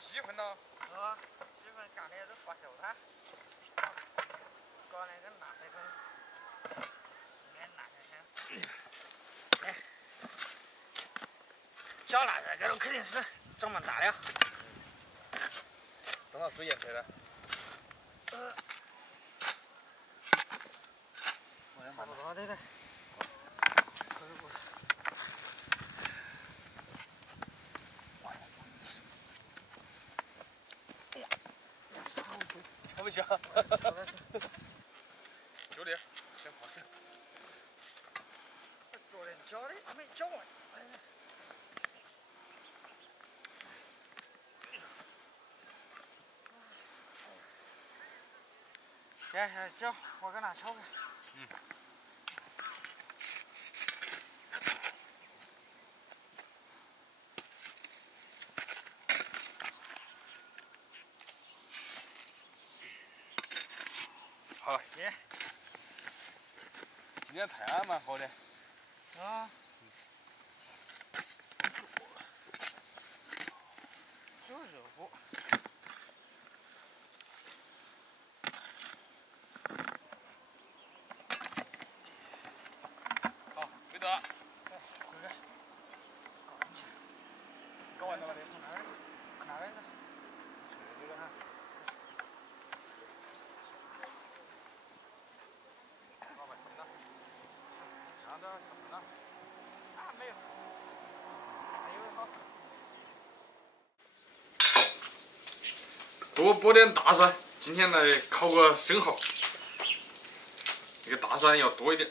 几分了？几分干的都发酵它，搞那个辣菜粉，应该辣菜粉。哎，小辣菜这种肯定是长蛮大的。等到煮盐水了。差不多的。还没香。就的，先放水。做的搅的还没搅完。来搅，我给它炒开。好了，今天太阳蛮好的。煮肉锅。好，没得了。搞完了吧？那边子。这个哈。老板听了，上点称了。啊，没有好。多剥点大蒜，今天来烤个生蚝。这个大蒜要多一点。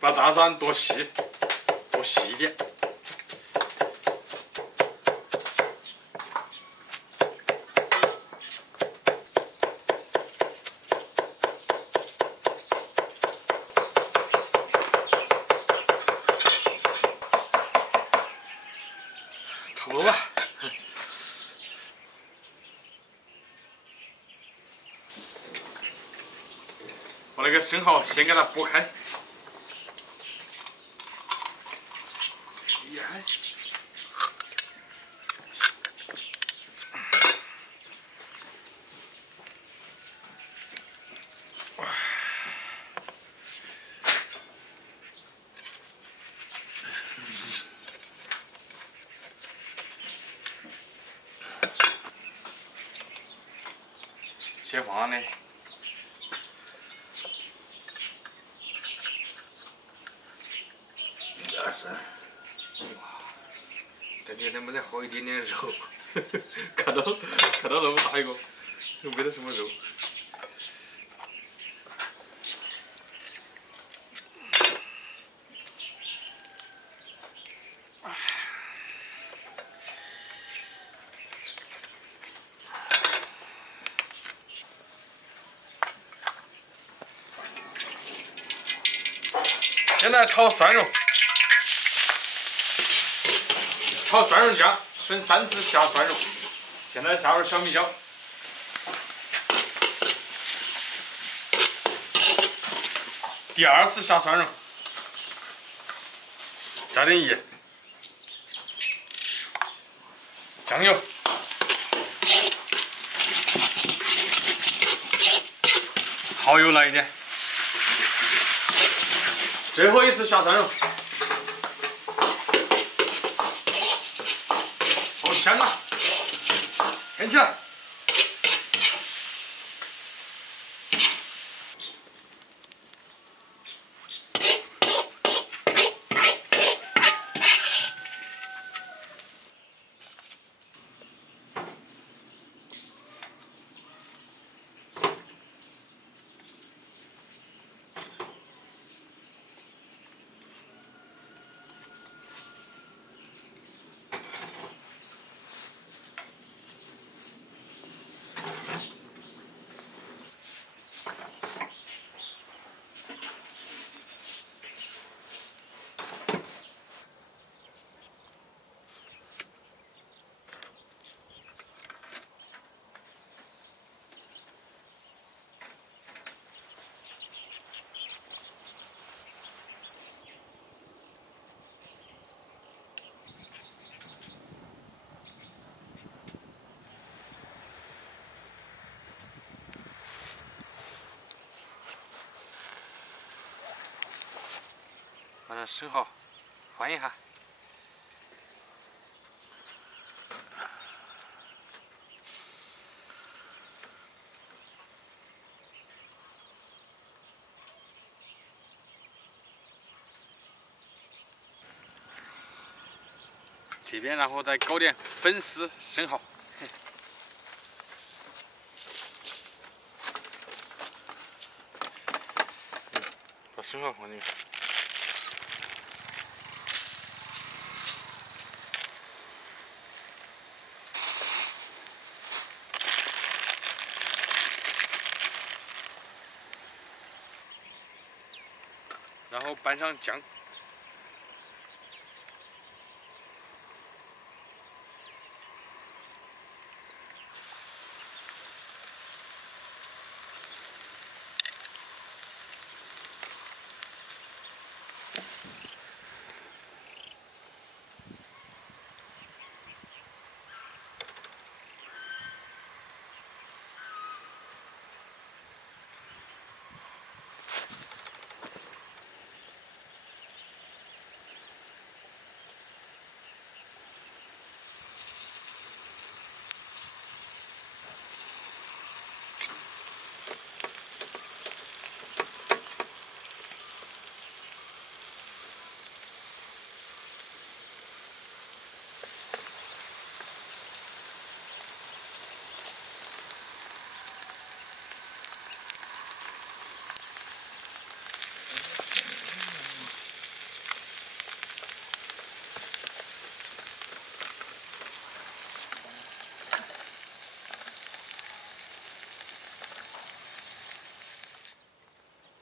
把大蒜剁细一点。差不多吧。把那个生蚝先给它剥开。先放的。1、2、3，感觉能不能好一点点肉？看到那么大一个，没得什么肉。现在炒蒜蓉，炒蒜蓉酱，分3次下蒜蓉。现在下入小米椒，第2次下蒜蓉，加点盐，酱油，蚝油来一点。最后一次下蒜蓉，好香啊！添起来。把那生蚝换一下。这边然后再搞点粉丝生蚝。把生蚝放进去。 然后拌上酱，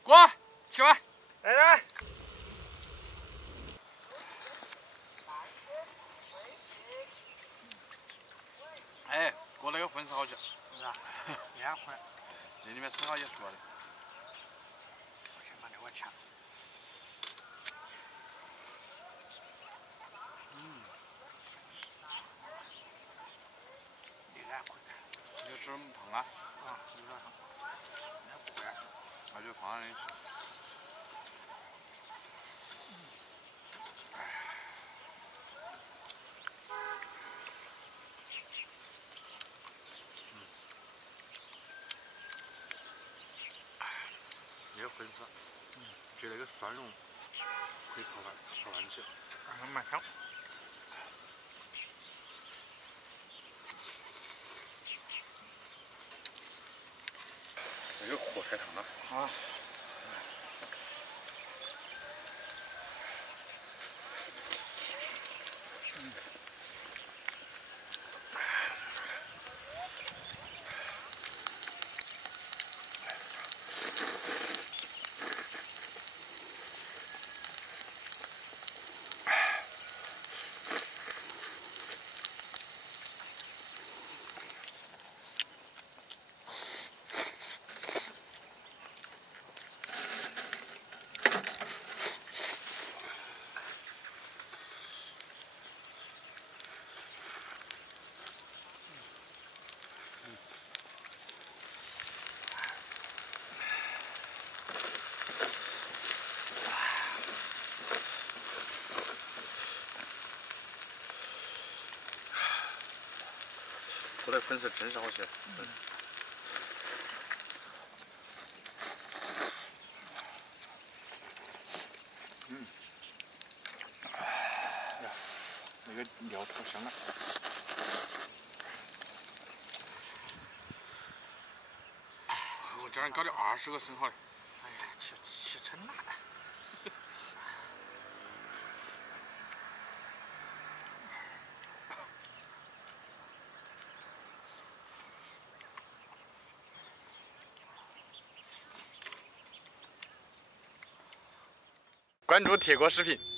锅吃完。来。哎，锅那个粉丝好吃。是啊，2块。这里面生蚝也熟了。我先把那个抢。2块。你要吃那么胖啊？啊，有点胖。2块。那就放那里吃。那个粉丝，觉得那个蒜蓉可以泡饭吃。蛮香。这个锅太烫了。啊。锅的粉丝真是好吃。那个料好香啊！我这儿搞了20个生蚝。哎呀，吃撑了。关注铁锅视频。